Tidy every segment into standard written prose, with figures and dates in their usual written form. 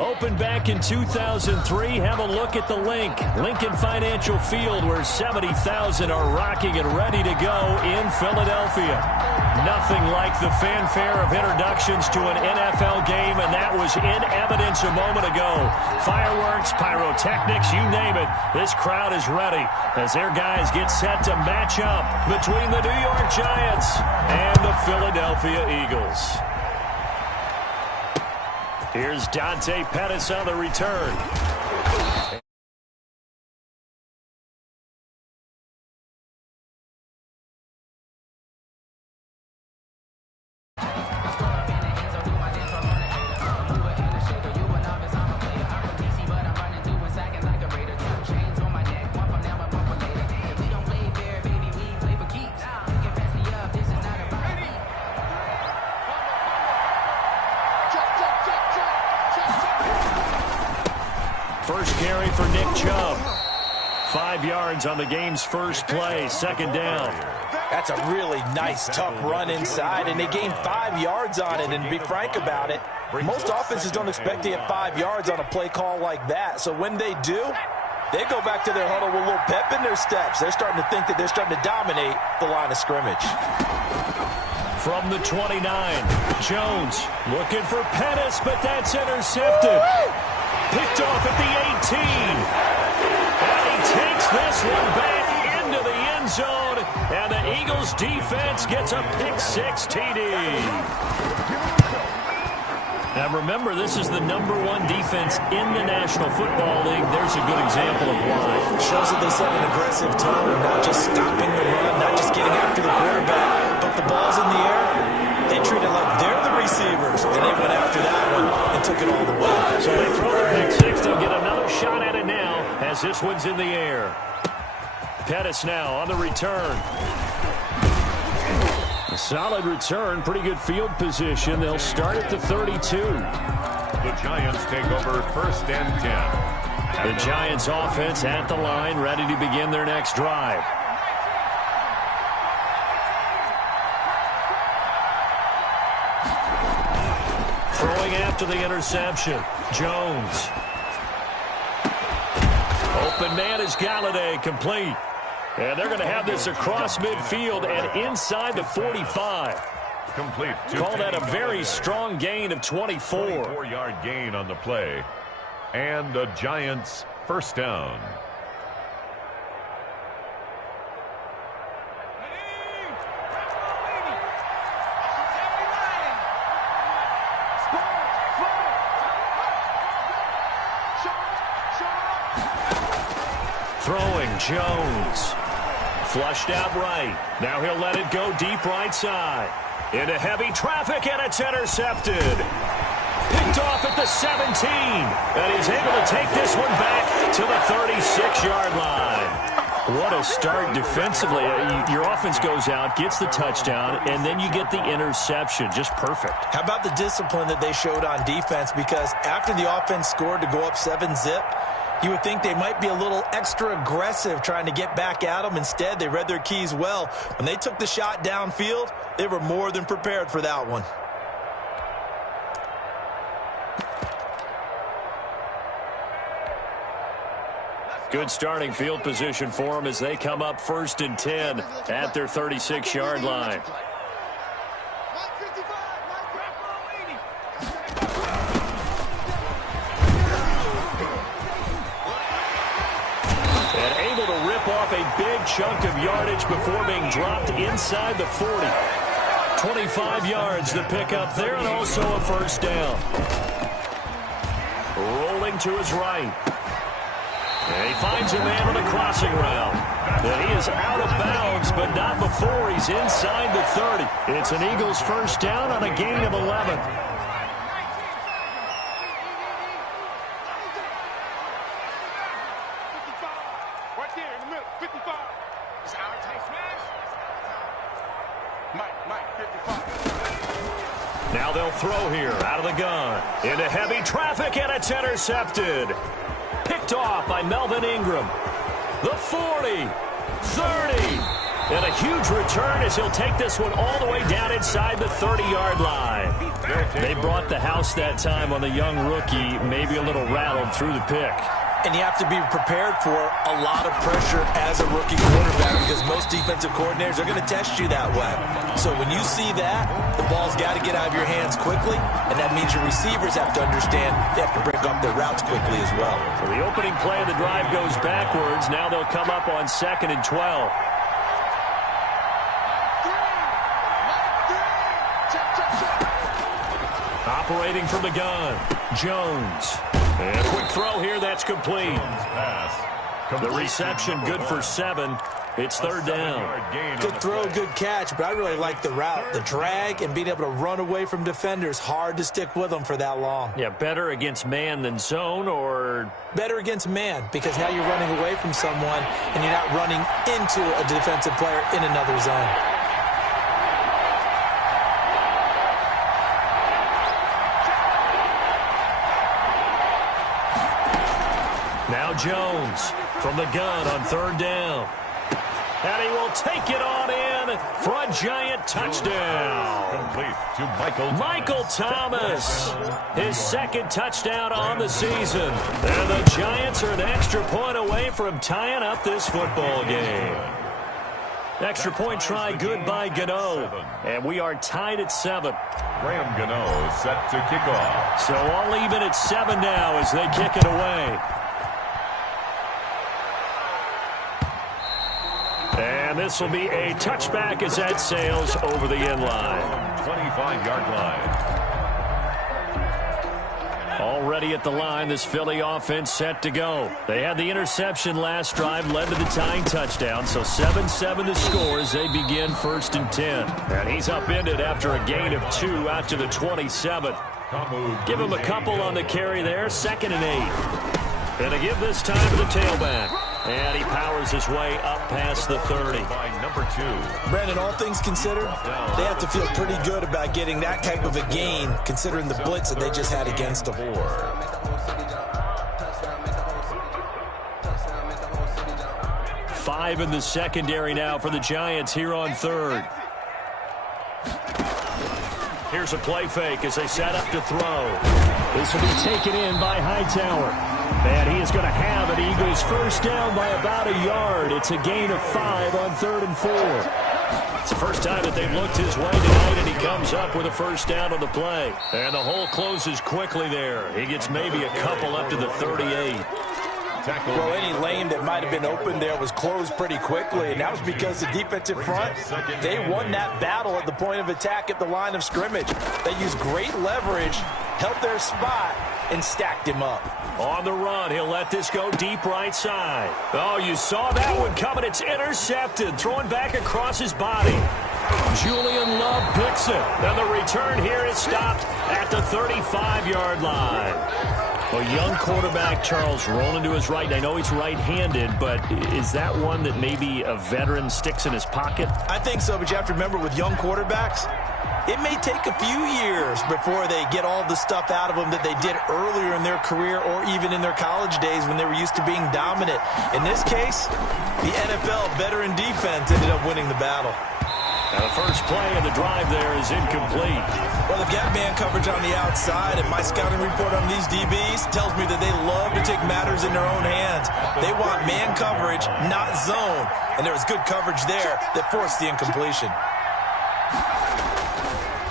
Opened back in 2003. Have a look at the link. Lincoln Financial Field, where 70,000 are rocking and ready to go in Philadelphia. Nothing like the fanfare of introductions to an NFL game, and that was in evidence a moment ago. Fireworks, pyrotechnics, you name it. This crowd is ready as their guys get set to match up between the New York Giants and the Philadelphia Eagles. Here's Dante Pettis on the return. First carry for Nick Chubb. 5 yards on the game's first play, second down. That's a really nice, tough run inside, and they gained 5 yards on it. And to be frank about it, most offenses don't expect to get 5 yards on a play call like that. So when they do, they go back to their huddle with a little pep in their steps. They're starting to think that they're starting to dominate the line of scrimmage. From the 29, Jones looking for Pettis, but that's intercepted. Picked off at the 18. And he takes this one back into the end zone. And the Eagles defense gets a pick-6 TD. Now remember, this is the #1 defense in the National Football League. There's a good example of why. Shows that they set an aggressive tone, not just stopping the run, not just getting after the quarterback, but the ball's in the air. They treat it like they're the receivers, and they went after that one and took it all the way. So they throw the pick-6. They'll get another shot at it now as this one's in the air. Pettis now on the return. A solid return, pretty good field position. They'll start at the 32. The Giants take over 1st and 10. The Giants offense at the line, ready to begin their next drive. Throwing after the interception, Jones. Open man is Galladay, complete. And they're going to have this across midfield and inside the 45. Complete. Call that a very strong gain of 24. 24-yard gain on the play. And the Giants' first down. Throwing, Jones. Flushed out right. Now he'll let it go deep right side. Into heavy traffic, and it's intercepted. Picked off at the 17. And he's able to take this one back to the 36-yard line. What a start defensively. Your offense goes out, gets the touchdown, and then you get the interception. Just perfect. How about the discipline that they showed on defense? Because after the offense scored to go up 7-zip, you would think they might be a little extra aggressive trying to get back at them. Instead, they read their keys well. When they took the shot downfield, they were more than prepared for that one. Good starting field position for them as they come up 1st and 10 at their 36-yard line. A big chunk of yardage before being dropped inside the 40. 25 yards to pick up there, and also a first down. Rolling to his right. And he finds a man on the crossing route. And he is out of bounds, but not before he's inside the 30. It's an Eagles first down on a gain of 11. Now they'll throw here out of the gun. Into heavy traffic, and it's intercepted. Picked off by Melvin Ingram. The 40, 30, And a huge return as he'll take this one all the way down inside the 30-yard line. They brought the house that time on the young rookie, maybe a little rattled through the pick. And you have to be prepared for a lot of pressure as a rookie quarterback because most defensive coordinators are going to test you that way. So when you see that, the ball's got to get out of your hands quickly, and that means your receivers have to understand they have to break up their routes quickly as well. So the opening play of the drive goes backwards. Now they'll come up on 2nd and 12. Operating from the gun, Jones. And a quick throw here, that's complete. The reception good for 7. It's 3rd down. Good throw, good catch, but I really like the route. The drag and being able to run away from defenders, hard to stick with them for that long. Yeah, better against man than zone, or? Better against man, because now you're running away from someone and you're not running into a defensive player in another zone. Now Jones from the gun on 3rd down. And he will take it on in for a giant touchdown. Complete to Michael Thomas. His 2nd touchdown on the season. And the Giants are an extra point away from tying up this football game. Extra point try good by Gano. And we are tied at 7. Graham Gano set to kick off. So all even at 7 now as they kick it away. And this will be a touchback as that sails over the end line. 25-yard line. Already at the line, this Philly offense set to go. They had the interception last drive, led to the tying touchdown. So 7-7 the score as they begin 1st and 10. And he's upended after a gain of 2 out to the 27. Give him a couple on the carry there. 2nd and 8. And they give this time to the tailback. And he powers his way up past the 30. By number 2. Brandon, all things considered, they have to feel pretty good about getting that type of a gain, considering the blitz that they just had against them. 5 in the secondary now for the Giants here on 3rd. Here's a play fake as they set up to throw. This will be taken in by Hightower. And he is going to have it. Eagles first down by about a yard. It's a gain of 5 on 3rd and 4. It's the first time that they've looked his way tonight, and he comes up with a first down on the play. And the hole closes quickly there. He gets maybe a couple up to the 38. Well, any lane that might have been open there was closed pretty quickly, and that was because the defensive front, they won that battle at the point of attack at the line of scrimmage. They used great leverage, held their spot, and stacked him up. On the run, he'll let this go deep right side. Oh, you saw that one coming. It's intercepted, thrown back across his body. Julian Love picks it. And the return here is stopped at the 35-yard line. A young quarterback, Charles, rolling to his right. I know he's right-handed, but is that one that maybe a veteran sticks in his pocket? I think so, but you have to remember with young quarterbacks, it may take a few years before they get all the stuff out of them that they did earlier in their career or even in their college days when they were used to being dominant. In this case, the NFL veteran defense ended up winning the battle. Now the first play of the drive there is incomplete. Well, they've got man coverage on the outside, and my scouting report on these DBs tells me that they love to take matters in their own hands. They want man coverage, not zone, and there was good coverage there that forced the incompletion.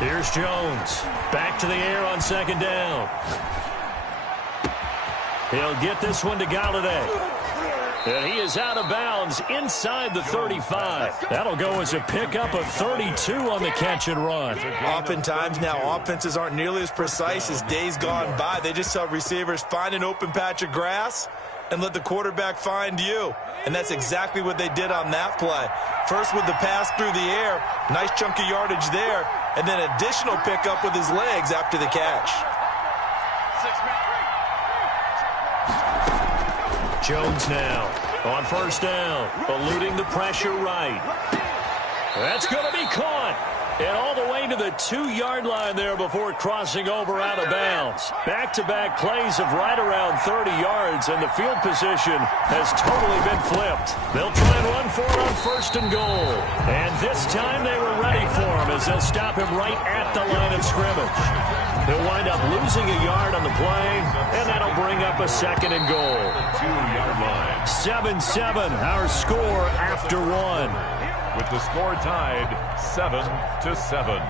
Here's Jones. Back to the air on 2nd down. He'll get this one to Galladay. And he is out of bounds inside the 35. That'll go as a pickup of 32 on the catch and run. Oftentimes now offenses aren't nearly as precise as days gone by. They just tell receivers, find an open patch of grass and let the quarterback find you. And that's exactly what they did on that play. First with the pass through the air, nice chunk of yardage there, and then additional pickup with his legs after the catch. Jones now on 1st down, eluding the pressure right. That's going to be caught. And all the way to the 2-yard line there before crossing over out of bounds. Back-to-back plays of right around 30 yards, and the field position has totally been flipped. They'll try and run for it on 1st and goal. And this time they were ready for him as they'll stop him right at the line of scrimmage. He'll wind up losing a yard on the play, and that'll bring up a 2nd and goal. 2-yard line. 7-7, our score after 1. With the score tied 7-7.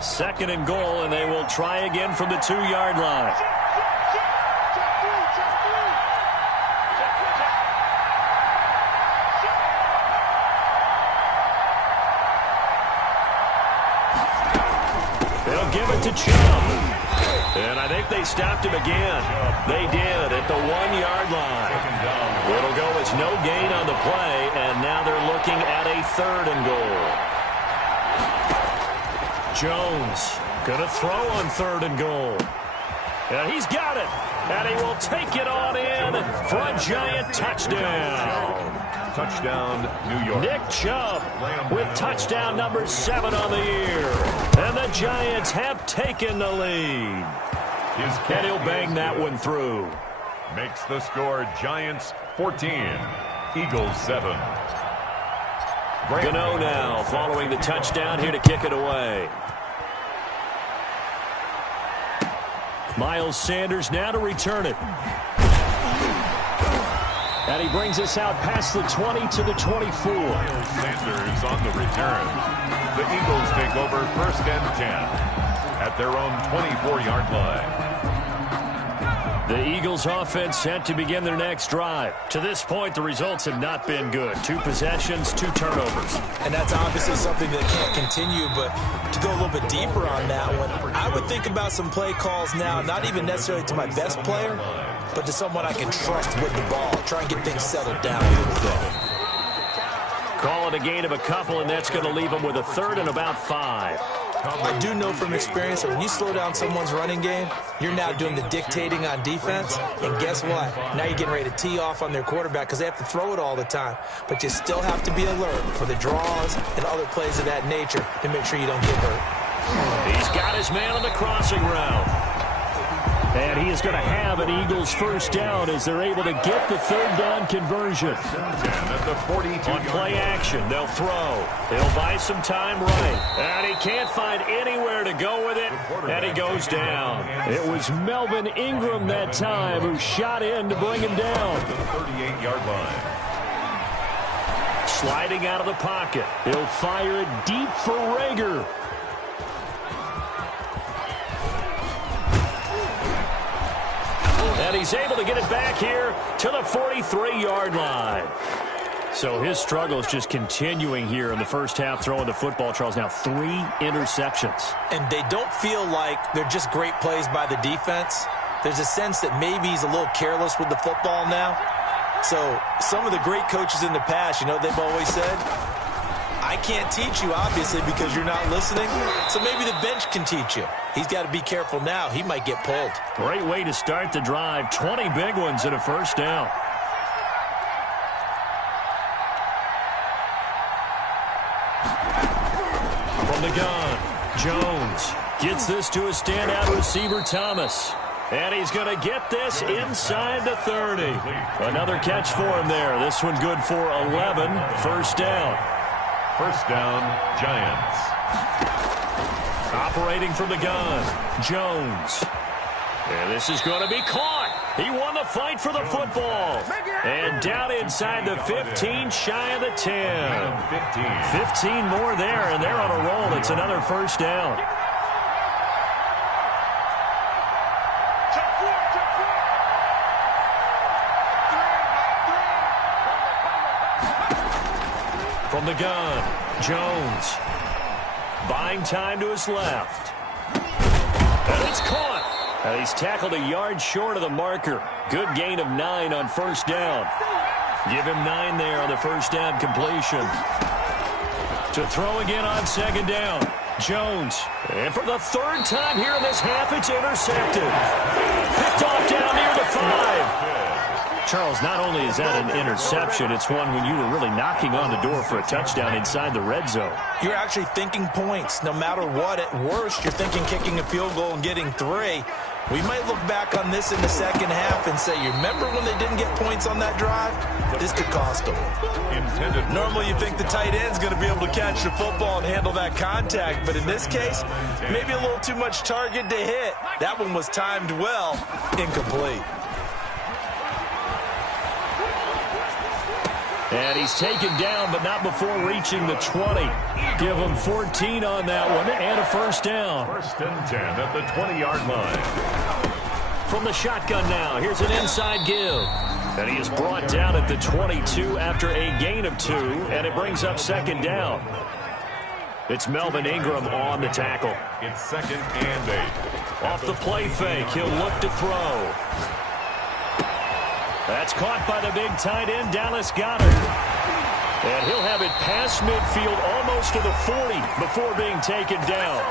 Second and goal, and they will try again from the 2-yard line. They'll give it to Chubb. And I think they stopped him again. They did at the 1-yard line. It'll go as no gain on the play, and now they're looking at a 3rd and goal. Jones going to throw on 3rd and goal. And he's got it. And he will take it on in for a Giant touchdown. Touchdown, New York. Nick Chubb with touchdown number 7 on the year. And the Giants have taken the lead. And he'll bang that one through. Makes the score Giants 14, Eagles 7. Gano now following the touchdown here to kick it away. Miles Sanders now to return it. And he brings us out past the 20 to the 24. Sanders on the return. The Eagles take over 1st and 10 at their own 24-yard line. The Eagles offense set to begin their next drive. To this point, the results have not been good. 2 possessions, 2 turnovers. And that's obviously something that can't continue, but to go a little bit deeper on that one, I would think about some play calls now, not even necessarily to my best player, but to someone I can trust with the ball. Try and get things settled down a little bit. Call it a gain of a couple, and that's going to leave them with a 3rd and about 5. I do know from experience that when you slow down someone's running game, you're now doing the dictating on defense. And guess what? Now you're getting ready to tee off on their quarterback because they have to throw it all the time. But you still have to be alert for the draws and other plays of that nature to make sure you don't get hurt. He's got his man on the crossing route. And he is going to have an Eagles 1st down as they're able to get the 3rd down conversion. At the 42. On play action, they'll throw. He'll buy some time right. And he can't find anywhere to go with it. And he goes down. It was Melvin Ingram that time who shot in to bring him down. To the 38-yard line. Sliding out of the pocket. He'll fire it deep for Rager. And he's able to get it back here to the 43-yard line. So his struggle is just continuing here in the first half, throwing the football. Charles, now 3 interceptions. And they don't feel like they're just great plays by the defense. There's a sense that maybe he's a little careless with the football now. So some of the great coaches in the past, you know, they've always said, I can't teach you, obviously, because you're not listening. So maybe the bench can teach you. He's got to be careful now. He might get pulled. Great way to start the drive. 20 big ones and a 1st down. From the gun, Jones gets this to a standout receiver, Thomas. And he's going to get this inside the 30. Another catch for him there. This one good for 11. 1st down. 1st down, Giants. Operating from the gun, Jones. And this is going to be caught. He won the fight for the football. And down inside the 15, shy of the 10. 15 more there, and they're on a roll. It's another 1st down. From the gun, Jones. Buying time to his left. And it's caught. And he's tackled a yard short of the marker. Good gain of 9 on 1st down. Give him 9 there on the 1st down completion. To throw again on 2nd down. Jones. And for the 3rd time here in this half, it's intercepted. Picked off down near the 5. Charles, not only is that an interception, it's one when you were really knocking on the door for a touchdown inside the red zone. You're actually thinking points. No matter what, at worst, you're thinking kicking a field goal and getting 3. We might look back on this in the second half and say, you remember when they didn't get points on that drive? This could cost them. Normally you think the tight end's going to be able to catch the football and handle that contact, but in this case, maybe a little too much target to hit. That one was timed well, incomplete. And he's taken down, but not before reaching the 20. Give him 14 on that one and a first down. 1st and 10 at the 20-yard line. From the shotgun now, here's an inside give. And he is brought down at the 22 after a gain of 2, and it brings up 2nd down. It's Melvin Ingram on the tackle. It's 2nd and 8. Off the play fake, he'll look to throw. That's caught by the big tight end, Dallas Goedert. And he'll have it past midfield, almost to the 40, before being taken down.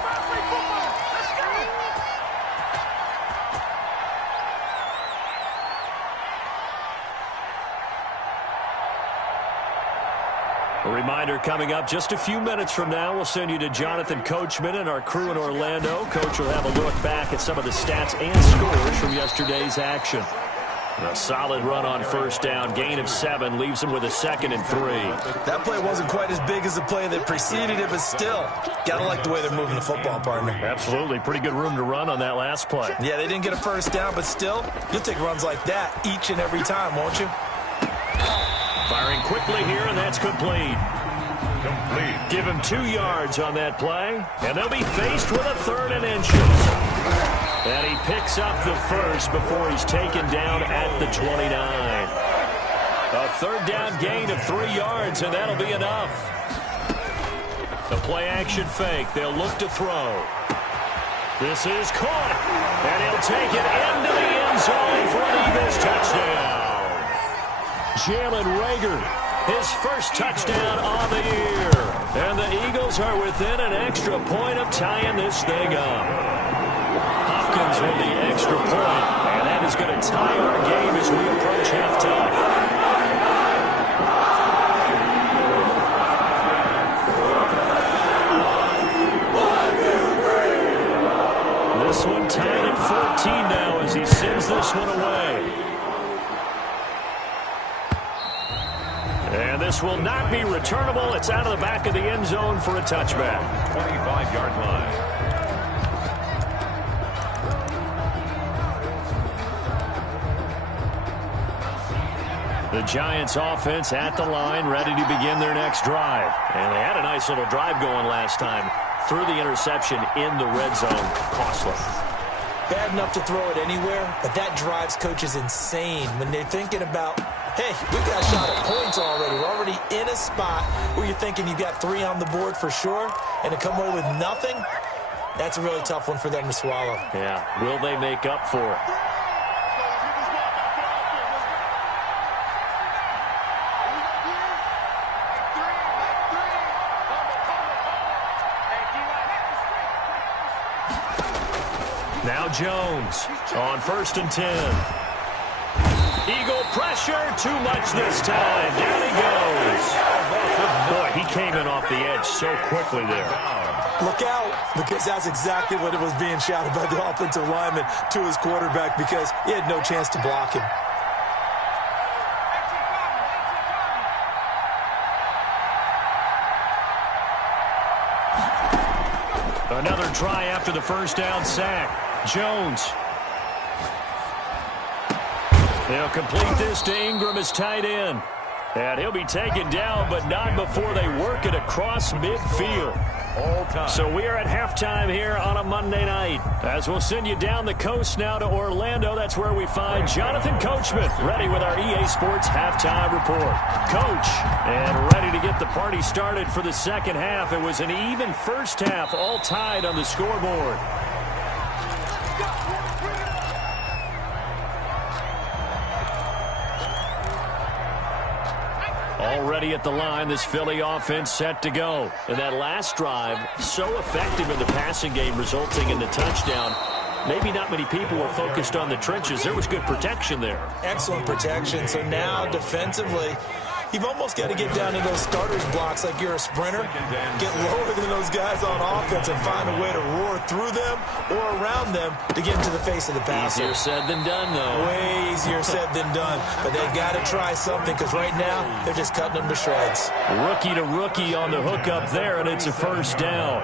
A reminder coming up just a few minutes from now, we'll send you to Jonathan Coachman and our crew in Orlando. Coach will have a look back at some of the stats and scores from yesterday's action. A solid run on first down, gain of 7, leaves him with a 2nd and 3. That play wasn't quite as big as the play that preceded it, but still, gotta like the way they're moving the football, partner. Absolutely, pretty good room to run on that last play. Yeah, they didn't get a first down, but still, you'll take runs like that each and every time, won't you? Firing quickly here, and that's complete. Complete. Give him 2 yards on that play, and they'll be faced with a 3rd and inches. And he picks up the first before he's taken down at the 29. A 3rd down gain of 3 yards, and that'll be enough. The play-action fake. They'll look to throw. This is caught, and he'll take it into the end zone for an Eagles touchdown. Jalen Reagor, his first touchdown on the year. And the Eagles are within an extra point of tying this thing up. Hopkins with the extra point, and that is going to tie our game as we approach halftime. This one tied at 14 now as he sends this one away. And this will not be returnable. It's out of the back of the end zone for a touchback. 25-yard line. The Giants offense at the line, ready to begin their next drive. And they had a nice little drive going last time. Threw the interception in the red zone. Costly. Bad enough to throw it anywhere, but that drives coaches insane when they're thinking about, hey, we got a shot at points already. We're already in a spot where you're thinking you got 3 on the board for sure, and to come away with nothing, that's a really tough one for them to swallow. Yeah, will they make up for it? Now Jones on 1st and 10. Eagle pressure, too much this time. Down he goes. Boy, he came in off the edge so quickly there. Look out, because that's exactly what it was being shouted by the offensive lineman to his quarterback, because he had no chance to block him. Another try after the first down sack. Jones. They'll complete this to Ingram as tight end. And he'll be taken down, but not before they work it across midfield. So we are at halftime here on a Monday night. As we'll send you down the coast now to Orlando, that's where we find Jonathan Coachman, ready with our EA Sports halftime report. Coach, and ready to get the party started for the second half. It was an even first half, all tied on the scoreboard. Already at the line, this Philly offense set to go. And that last drive, so effective in the passing game, resulting in the touchdown. maybe not many people were focused on the trenches. There was good protection there. Excellent protection. So now defensively, you've almost got to get down to those starters blocks like you're a sprinter. Get lower than those guys on offense and find a way to roar through them or around them to get into the face of the passer. Easier said than done, though. Way easier said than done. But they've got to try something because right now they're just cutting them to shreds. Rookie to rookie on the hook up there, and it's a first down.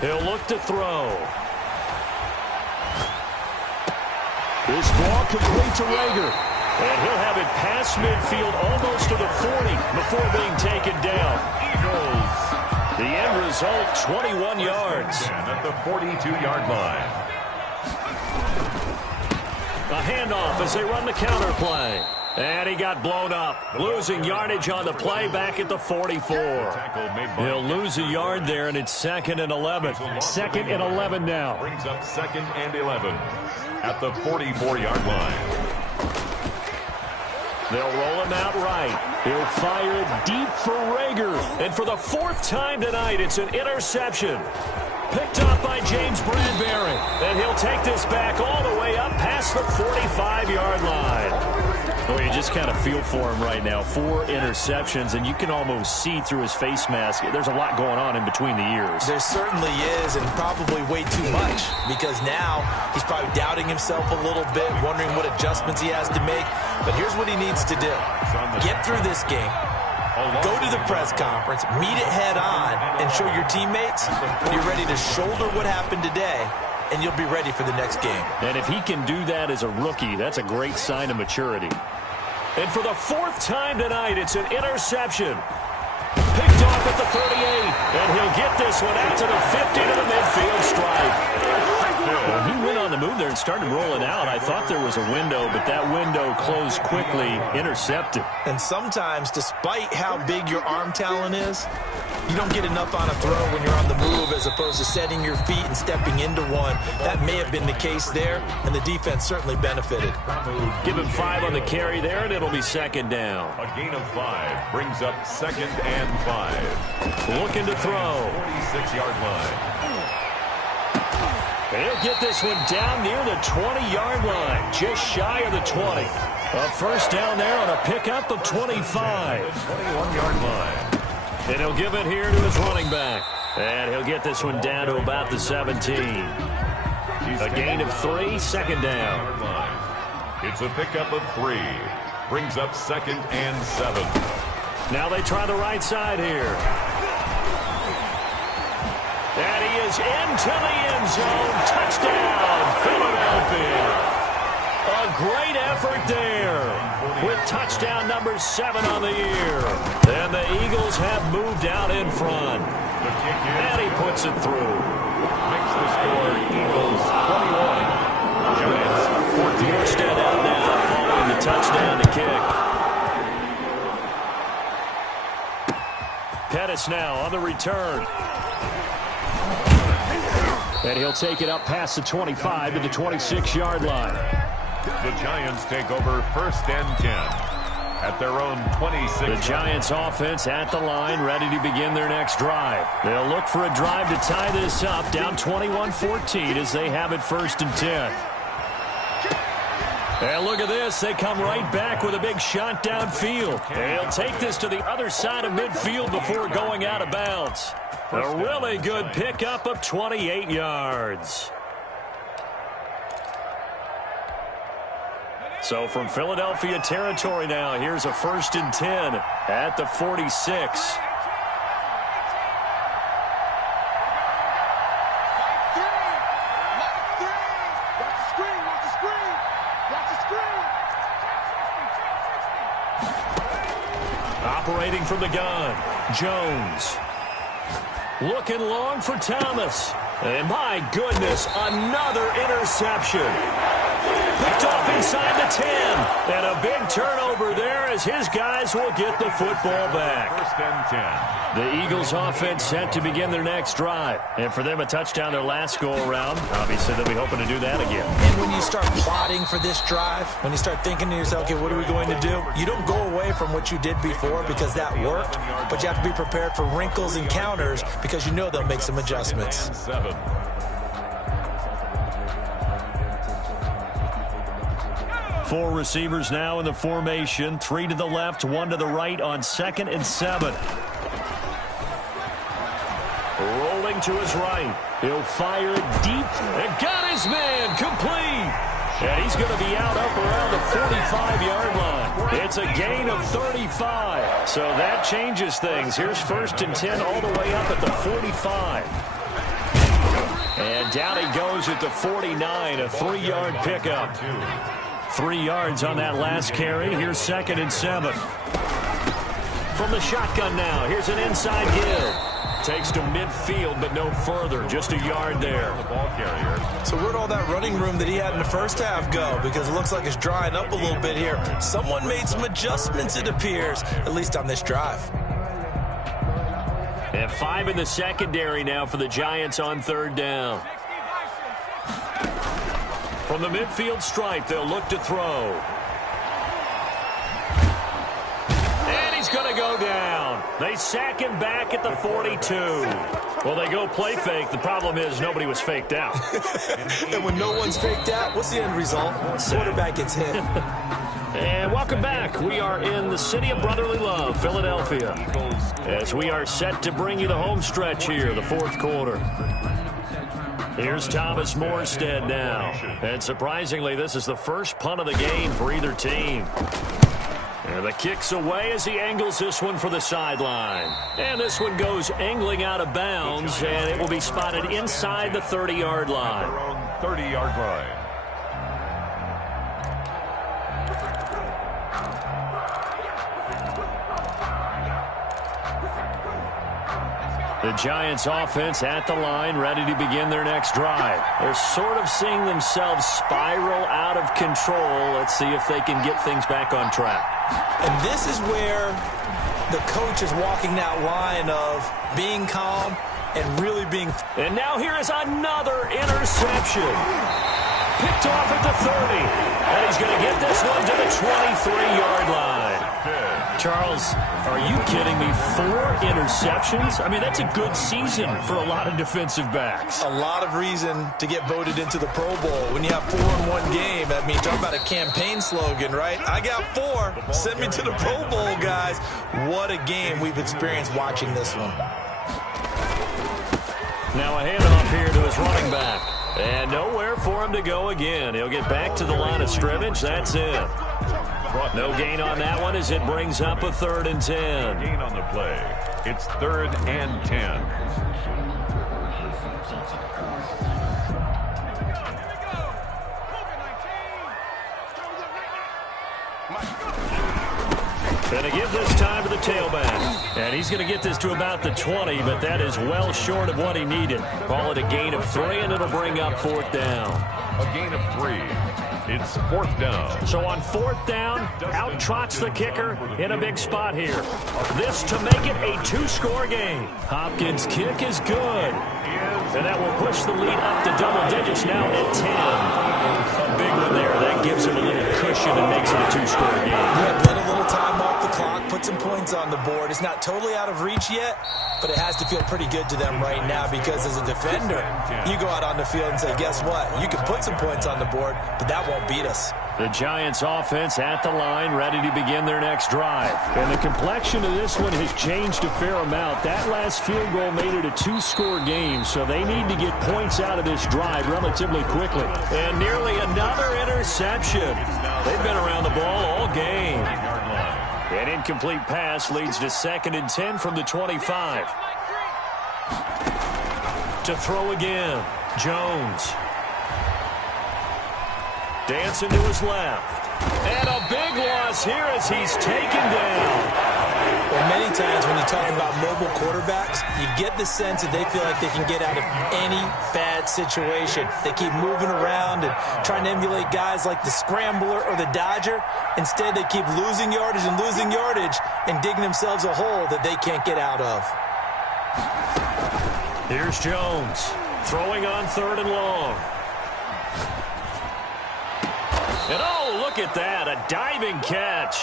He'll look to throw. This ball complete to Reagor. And he'll have it past midfield almost to the 40 before being taken down. Eagles. The end result, 21 yards. At the 42-yard line. A handoff as they run the counter play. And he got blown up, losing yardage on the play back at the 44. He'll lose a yard there, and it's 2nd and 11. 2nd and 11 now. Brings up 2nd and 11 at the 44-yard line. They'll roll him out right. He'll fire it deep for Reagor. And for the 4th time tonight, it's an interception. Picked up by James Bradbury. And he'll take this back all the way up past the 45-yard line. Well, you just kind of feel for him right now. 4 interceptions, and you can almost see through his face mask. There's a lot going on in between the ears. There certainly is, and probably way too much, because now he's probably doubting himself a little bit, wondering what adjustments he has to make. But here's what he needs to do. Get through this game. Go to the press conference, meet it head on, and show your teammates you're ready to shoulder what happened today, and you'll be ready for the next game. And if he can do that as a rookie, that's a great sign of maturity. And for the 4th time tonight, it's an interception. Picked off at the 38, and he'll get this one out to the 50 to the midfield stripe. Well, he went on the move there and started rolling out. I thought there was a window, but that window closed quickly, intercepted. And sometimes, despite how big your arm talent is, you don't get enough on a throw when you're on the move as opposed to setting your feet and stepping into one. That may have been the case there, and the defense certainly benefited. Give him 5 on the carry there, and it'll be 2nd down. A gain of 5 brings up 2nd and 5. Looking to throw. 46-yard line. He'll get this one down near the 20-yard line, just shy of the 20. A first down there on a pickup of 25. 21-yard line. And he'll give it here to his running back. And he'll get this one down to about the 17. A gain of 3, 2nd down. It's a pickup of 3. Brings up 2nd and 7. Now they try the right side here. And he is into the end zone. Touchdown, Philadelphia. A great effort there with touchdown number 7 on the year. And the Eagles have moved out in front. And he puts it through. Makes the score Eagles 21. Giants 14. Morstead out now following the touchdown to kick. Pettis now on the return. And he'll take it up past the 25 to the 26-yard line. The Giants take over 1st and 10 at their own 26. The Giants offense at the line, ready to begin their next drive. They'll look for a drive to tie this up, down 21-14 as they have it 1st and 10. And look at this. They come right back with a big shot downfield. And he'll take this to the other side of midfield before going out of bounds. A really good pickup of 28 yards. So from Philadelphia territory now, here's a 1st and 10 at the 46. Operating from the gun, Jones. Looking long for Thomas. And my goodness, another interception. Picked off inside the 10. And a big turnover there as his guys will get the football back. First and 10. The Eagles offense set to begin their next drive. And for them, a touchdown their last go-around. Obviously, they'll be hoping to do that again. And when you start plotting for this drive, when you start thinking to yourself, okay, what are we going to do? You don't go away from what you did before because that worked, but you have to be prepared for wrinkles and counters because you know they'll make some adjustments. 7. Four receivers now in the formation. 3 to the left, 1 to the right on 2nd and 7. Rolling to his right. He'll fire it deep and got his man complete. And he's going to be out up around the 45-yard line. It's a gain of 35. So that changes things. Here's 1st and 10 all the way up at the 45. And down he goes at the 49, a 3-yard pickup. 3 yards on that last carry. Here's 2nd and 7. From the shotgun now, here's an inside give. Takes to midfield, but no further. Just a yard there. The ball carrier. So where'd all that running room that he had in the first half go? Because it looks like it's drying up a little bit here. Someone made some adjustments, it appears, at least on this drive. And 5 in the secondary now for the Giants on 3rd down. From the midfield stripe, they'll look to throw. And he's going to go down. They sack him back at the 42. Well, they go play fake. The problem is nobody was faked out. And when no one's faked out, what's the end result? Quarterback gets hit. And welcome back. We are in the city of brotherly love, Philadelphia, as we are set to bring you the home stretch here, the 4th quarter. Here's Thomas Morstead now. And surprisingly, this is the first punt of the game for either team. And the kick's away as he angles this one for the sideline. And this one goes angling out of bounds, and it will be spotted inside the 30-yard line. 30-yard line. The Giants offense at the line, ready to begin their next drive. They're sort of seeing themselves spiral out of control. Let's see if they can get things back on track. And this is where the coach is walking that line of being calm and really being... And now here is another interception. Picked off at the 30. And he's going to get this one to the 23-yard line. Charles, are you kidding me? 4 interceptions? I mean, that's a good season for a lot of defensive backs. A lot of reason to get voted into the Pro Bowl. When you have 4 in one game, I mean, talk about a campaign slogan, right? I got 4. Send me to the Pro Bowl, guys. What a game we've experienced watching this one. Now a handoff here to his running back. And nowhere for him to go again. He'll get back to the line of scrimmage. That's it. No gain on that one as it brings up a 3rd and 10. Gain on the play. It's 3rd and 10. Going to give this time to the tailback. And he's going to get this to about the 20, but that is well short of what he needed. Call it a gain of 3, and it'll bring up 4th down. A gain of 3. It's 4th down. So on 4th down, out trots the kicker in a big spot here. This to make it a 2-score game. Hopkins' kick is good. And that will push the lead up to double digits now at 10. A big one there. That gives him a little cushion and makes it a 2-score game. Yeah, let a little time off the clock, put some points on the board. It's not totally out of reach yet, but it has to feel pretty good to them right now because as a defender, you go out on the field and say, guess what? You can put some points on the board, but that won't beat us. The Giants offense at the line, ready to begin their next drive. And the complexion of this one has changed a fair amount. That last field goal made it a 2-score game, so they need to get points out of this drive relatively quickly. And nearly another interception. They've been around the ball all game. An incomplete pass leads to 2nd and 10 from the 25. To throw again, Jones. Dancing to his left. And a big loss here as he's taken down. Well, many times when you talk about mobile quarterbacks, you get the sense that they feel like they can get out of any bad situation. They keep moving around and trying to emulate guys like the Scrambler or the Dodger. Instead, they keep losing yardage and digging themselves a hole that they can't get out of. Here's Jones throwing on 3rd and long. And oh, look at that, a diving catch.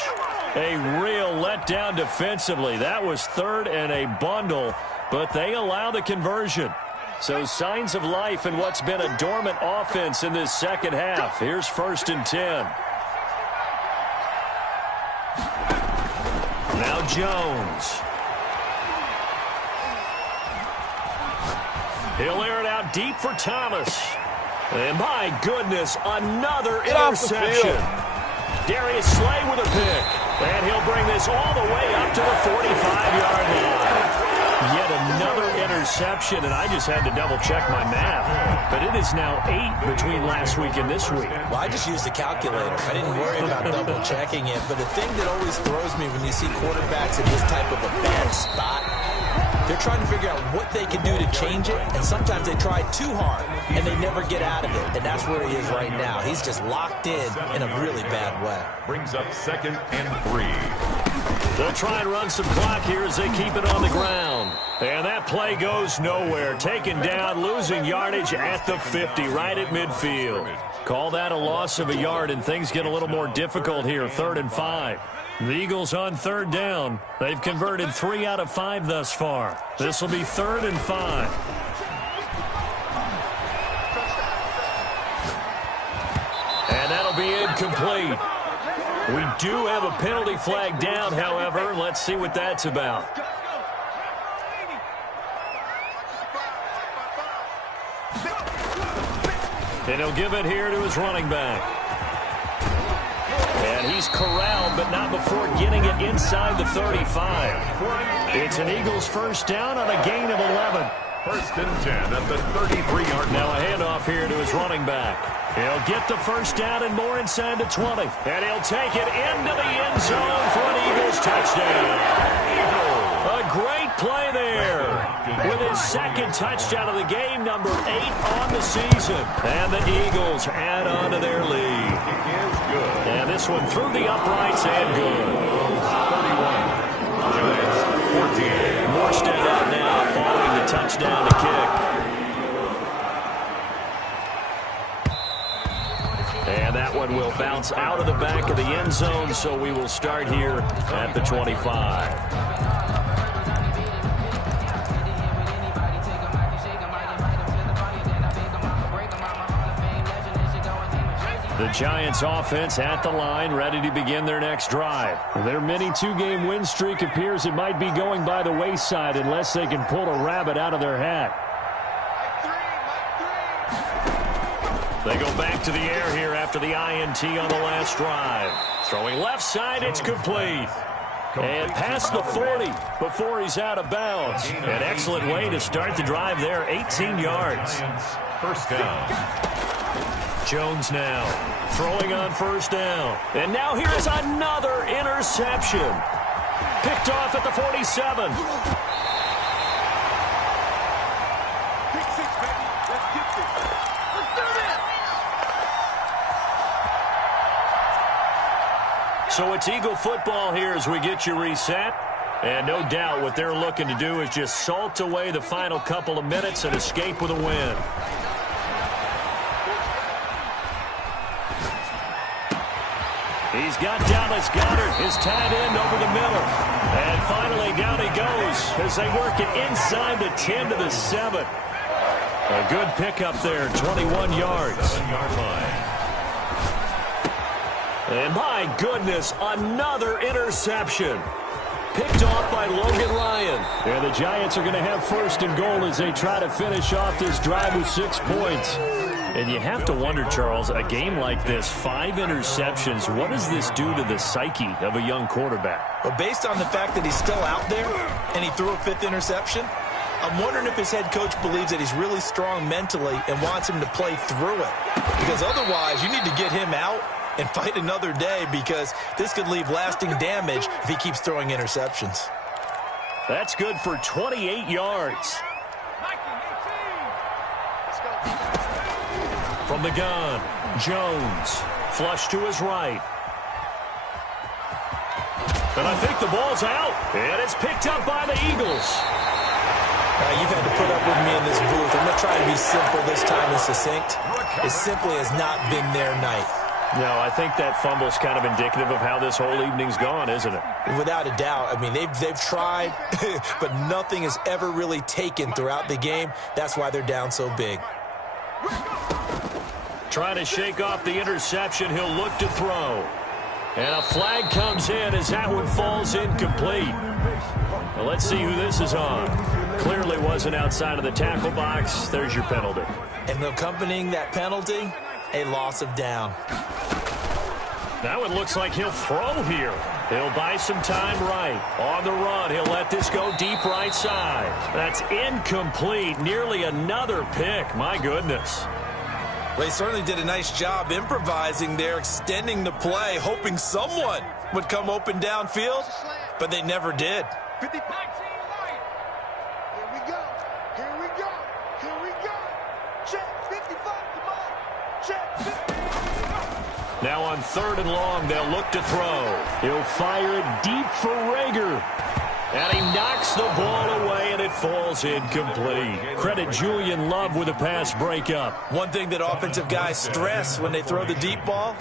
A real letdown defensively. That was 3rd and a bundle, but they allow the conversion. So signs of life in what's been a dormant offense in this second half. Here's 1st and 10. Now Jones. He'll air it out deep for Thomas. And my goodness, another interception. Darius Slay with a pick. And he'll bring this all the way up to the 45-yard line. Yet another interception, and I just had to double-check my math. But it is now 8 between last week and this week. Well, I just used the calculator. I didn't worry about double-checking it. But the thing that always throws me when you see quarterbacks in this type of a bad spot, they're trying to figure out what they can do to change it, and sometimes they try too hard, and they never get out of it, and that's where he is right now. He's just locked in a really bad way. Brings up 2nd and 3. They'll try and run some clock here as they keep it on the ground. And that play goes nowhere. Taken down, losing yardage at the 50, right at midfield. Call that a loss of a yard, and things get a little more difficult here, 3rd and 5. The Eagles on 3rd down. They've converted 3 out of 5 thus far. This will be 3rd and 5. And that'll be incomplete. We do have a penalty flag down, however. Let's see what that's about. And he'll give it here to his running back. And he's corralled, but not before getting it inside the 35. It's an Eagles 1st down on a gain of 11. 1st and 10 at the 33-yard line. Now a handoff here to his running back. He'll get the 1st down and more inside the 20. And he'll take it into the end zone for an Eagles touchdown. A great play there. With his 2nd touchdown of the game, number 8 on the season. And the Eagles add on to their lead. And this one through the uprights and good. 31. Giants 14. Morstead out now following the touchdown to kick. And that one will bounce out of the back of the end zone, so we will start here at the 25. The Giants offense at the line, ready to begin their next drive. Their mini 2-game win streak appears it might be going by the wayside unless they can pull a rabbit out of their hat. They go back to the air here after the INT on the last drive. Throwing left side, it's complete. And past the 40 before he's out of bounds. An excellent way to start the drive there, 18 yards. 1st down. Jones now throwing on 1st down. And now here's another interception. Picked off at the 47. So it's Eagle football here as we get you reset. And no doubt what they're looking to do is just salt away the final couple of minutes and escape with a win. He's got Dallas Goedert, his tight end, over the middle. And finally, down he goes as they work it inside the 10 to the 7. A good pickup there, 21 yards. 7-yard line. And my goodness, another interception. Picked off by Logan Ryan. And the Giants are going to have 1st and goal as they try to finish off this drive with 6 points. And you have to wonder, Charles, a game like this, 5 interceptions, what does this do to the psyche of a young quarterback? Well, based on the fact that he's still out there and he threw a 5th interception, I'm wondering if his head coach believes that he's really strong mentally and wants him to play through it. Because otherwise, you need to get him out and fight another day, because this could leave lasting damage if he keeps throwing interceptions. That's good for 28 yards. From the gun, Jones. Flush to his right. And I think the ball's out. And it's picked up by the Eagles. You've had to put up with me in this booth. I'm going to try to be simple this time and succinct. It simply has not been their night. No, I think that fumble's kind of indicative of how this whole evening's gone, isn't it? Without a doubt. I mean, they've tried, but nothing has ever really taken throughout the game. That's why they're down so big. Trying to shake off the interception. He'll look to throw. And a flag comes in as that one falls incomplete. Well, let's see who this is on. Clearly wasn't outside of the tackle box. There's your penalty. And accompanying that penalty, a loss of down. That one looks like he'll throw here. He'll buy some time right. On the run, he'll let this go deep right side. That's incomplete. Nearly another pick. My goodness. Well, they certainly did a nice job improvising there, extending the play, hoping someone would come open downfield, but they never did. 55. Here we go. Here we go. Here we go. Check 55. Come on. Check 55. Now on 3rd and long, they'll look to throw. He'll fire it deep for Rager. And he knocks the ball away, and it falls incomplete. Credit Julian Love with a pass breakup. One thing that offensive guys stress when they throw the deep ball,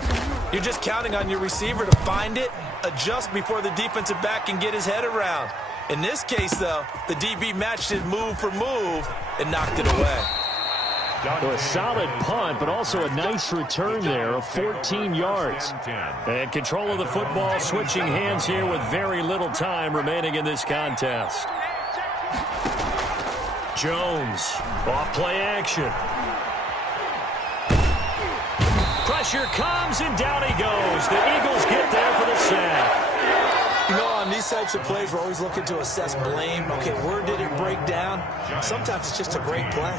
you're just counting on your receiver to find it, adjust before the defensive back can get his head around. In this case, though, the DB matched it move for move and knocked it away. Well, a solid punt, but also a nice return there of 14 yards. And control of the football switching hands here with very little time remaining in this contest. Jones, off play action. Pressure comes, and down he goes. The Eagles get there for the sack. You know, on these types of plays, we're always looking to assess blame. Okay, where did it break down? Sometimes it's just a great play.